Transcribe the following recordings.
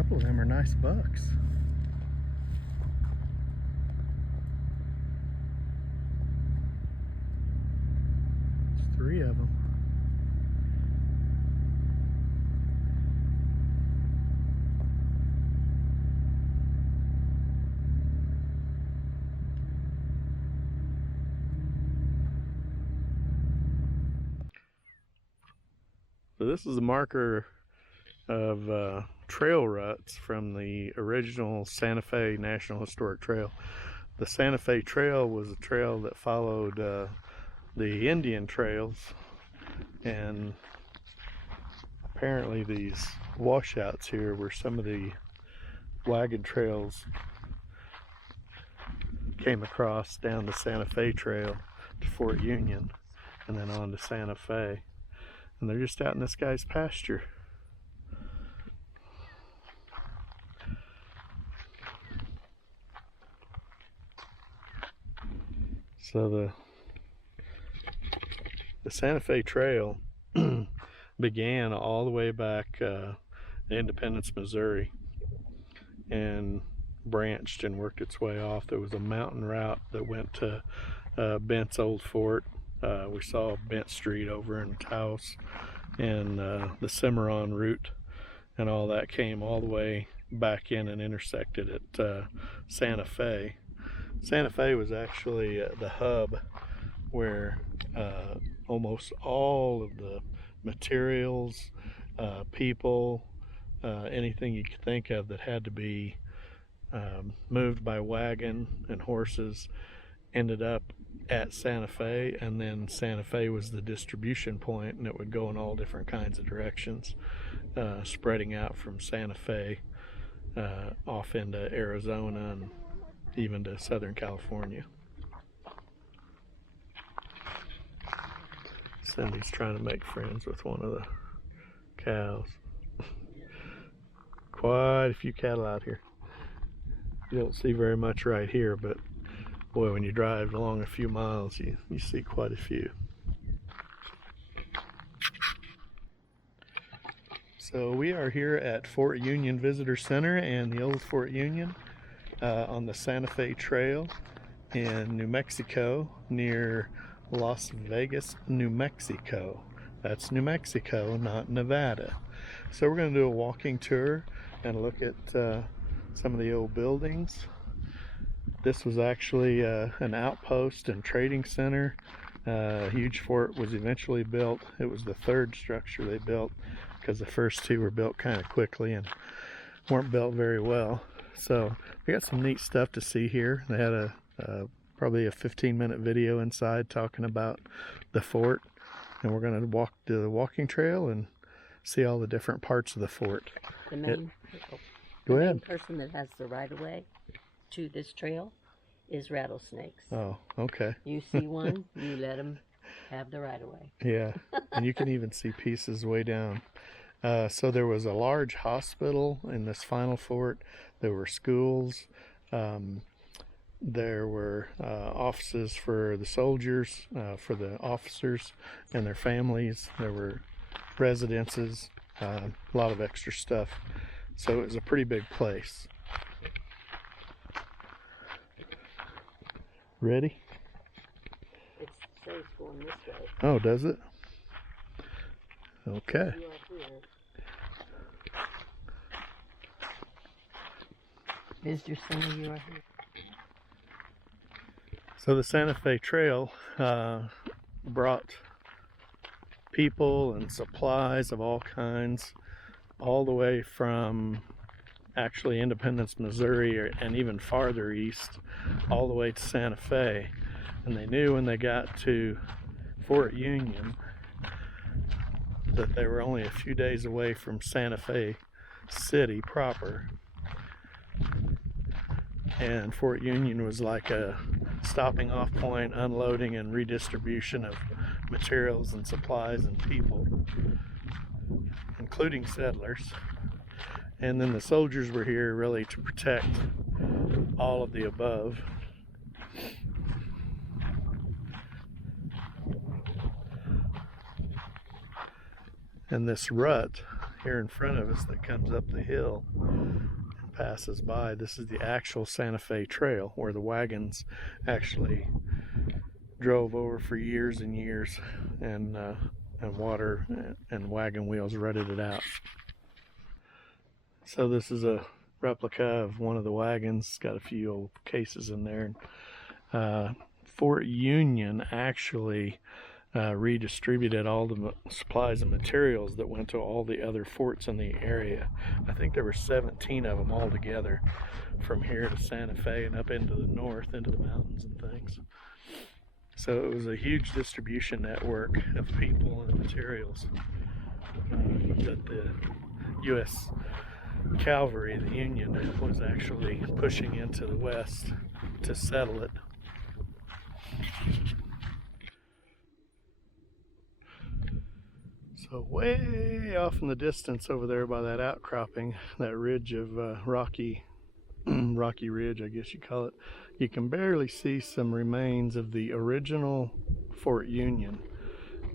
couple of them are nice bucks. There's 3 of them. So this is a marker of trail ruts from the original Santa Fe National Historic Trail. The Santa Fe Trail was a trail that followed the Indian trails, and apparently these washouts here were some of the wagon trails came across down the Santa Fe Trail to Fort Union and then on to Santa Fe. And they're just out in this guy's pasture. So the Santa Fe Trail began all the way back in Independence, Missouri, and branched and worked its way off. There was a mountain route that went to Bent's old fort. We saw Bent Street over in Taos, and the Cimarron route and all that came all the way back in and intersected at Santa Fe. Santa Fe was actually the hub where almost all of the materials, people, anything you could think of that had to be moved by wagon and horses ended up at Santa Fe, and then Santa Fe was the distribution point, and it would go in all different kinds of directions, spreading out from Santa Fe off into Arizona and even to Southern California. Cindy's trying to make friends with one of the cows. Quite a few cattle out here. You don't see very much right here, but boy, when you drive along a few miles, you see quite a few. So we are here at Fort Union Visitor Center and the old Fort Union on the Santa Fe Trail in New Mexico, near Las Vegas, New Mexico. That's New Mexico, not Nevada. So we're going to do a walking tour and look at some of the old buildings. This was actually an outpost and trading center. A huge fort was eventually built. It was the 3rd structure they built, because the first 2 were built kind of quickly and weren't built very well. So we got some neat stuff to see here. They had probably a 15-minute video inside talking about the fort, and we're going to walk the walking trail and see all the different parts of the fort. The main, Go the ahead. main person that has the right of way to this trail is rattlesnakes. Oh, okay. You see one, you let them have the right of way. Yeah, and you can even see pieces way down. So there was a large hospital in this final fort. There were schools. There were offices for the soldiers, for the officers and their families. There were residences, a lot of extra stuff. So it was a pretty big place. Ready? It says going this way. Oh, does it? Okay. You are here. Visitor Center, you are here. So the Santa Fe Trail brought people and supplies of all kinds all the way from actually Independence, Missouri, and even farther east, all the way to Santa Fe. And they knew when they got to Fort Union that they were only a few days away from Santa Fe City proper. And Fort Union was like a stopping off point, unloading and redistribution of materials and supplies and people, including settlers. And then the soldiers were here really to protect all of the above. And this rut here in front of us that comes up the hill and passes by. This is the actual Santa Fe Trail where the wagons actually drove over for years and years, and water and wagon wheels rutted it out. So this is a replica of one of the wagons. It's got a few old cases in there. Fort Union actually redistributed all the supplies and materials that went to all the other forts in the area. I think there were 17 of them all together, from here to Santa Fe and up into the north, into the mountains and things. So it was a huge distribution network of people and materials that the U.S. Cavalry, the Union, was actually pushing into the west to settle it. So way off in the distance over there by that outcropping, that ridge of rocky ridge, I guess you call it, you can barely see some remains of the original Fort Union.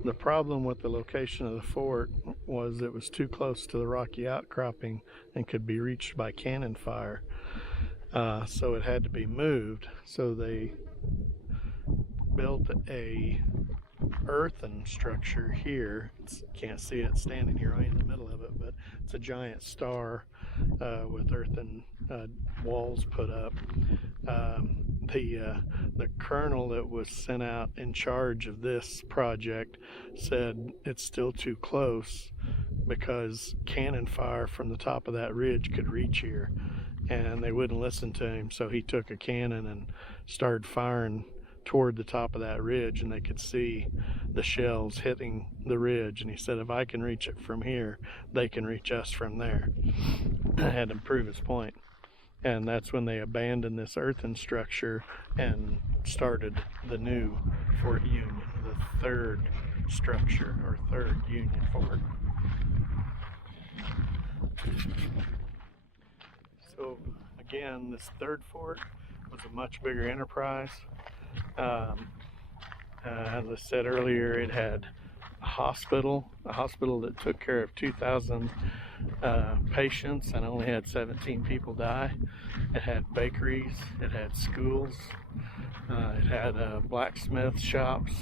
The problem with the location of the fort was it was too close to the rocky outcropping and could be reached by cannon fire. So it had to be moved. So they built a earthen structure here. Can't see it standing here right in the middle of it, but it's a giant star with earthen walls put up. The colonel that was sent out in charge of this project said it's still too close because cannon fire from the top of that ridge could reach here, and they wouldn't listen to him. So he took a cannon and started firing toward the top of that ridge, and they could see the shells hitting the ridge. And he said, if I can reach it from here, they can reach us from there. I had to prove his point. And that's when they abandoned this earthen structure and started the new Fort Union, the third structure, or third Union fort. So again, this third fort was a much bigger enterprise. As I said earlier, it had a hospital that took care of 2,000 patients and only had 17 people die. It had bakeries, it had schools, it had blacksmith shops,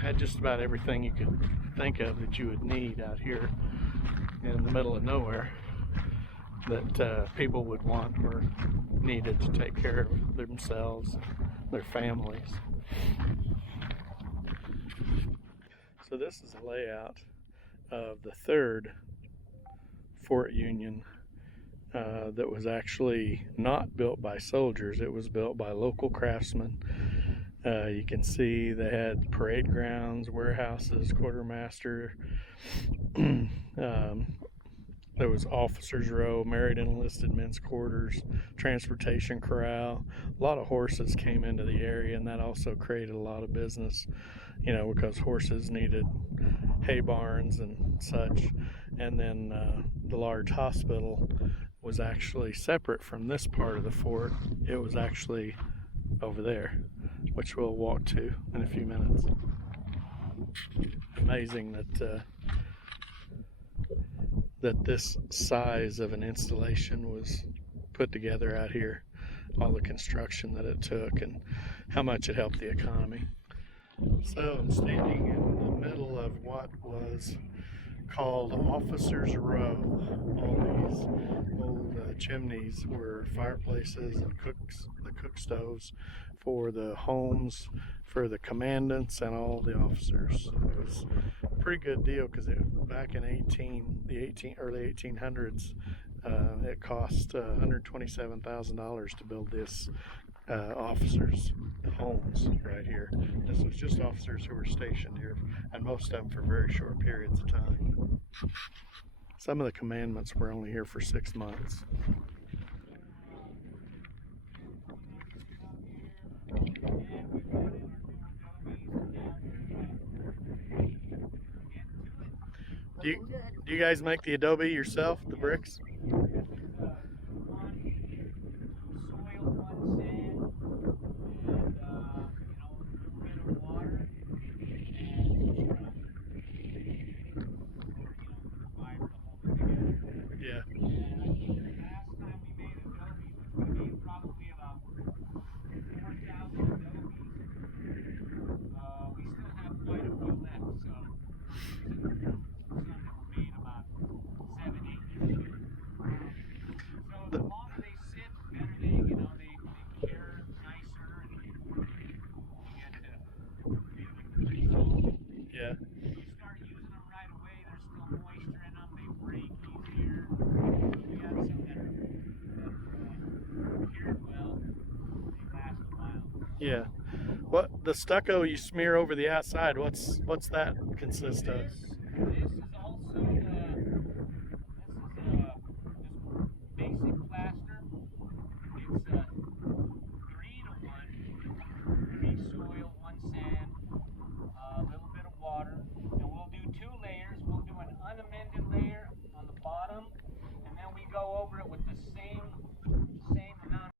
had just about everything you could think of that you would need out here in the middle of nowhere that people would want or needed to take care of themselves, their families. So this is a layout of the third Fort Union that was actually not built by soldiers. It was built by local craftsmen. You can see they had parade grounds, warehouses, quartermaster. There was officers' row, married and enlisted men's quarters, transportation corral. A lot of horses came into the area, and that also created a lot of business, you know, because horses needed hay barns and such. And then the large hospital was actually separate from this part of the fort. It was actually over there, which we'll walk to in a few minutes. Amazing that this size of an installation was put together out here, all the construction that it took and how much it helped the economy. So I'm standing in the middle of what was called Officers' Row. All these old chimneys were fireplaces and the cook stoves for the homes for the commandants and all the officers. It was a pretty good deal because back in early 1800s, it cost $127,000 to build this officers' homes right here. This was just officers who were stationed here, and most of them for very short periods of time. Some of the commandments were only here for 6 months. Do you guys make the adobe yourself, the bricks? Yeah. What the stucco you smear over the outside? What's that consist of? This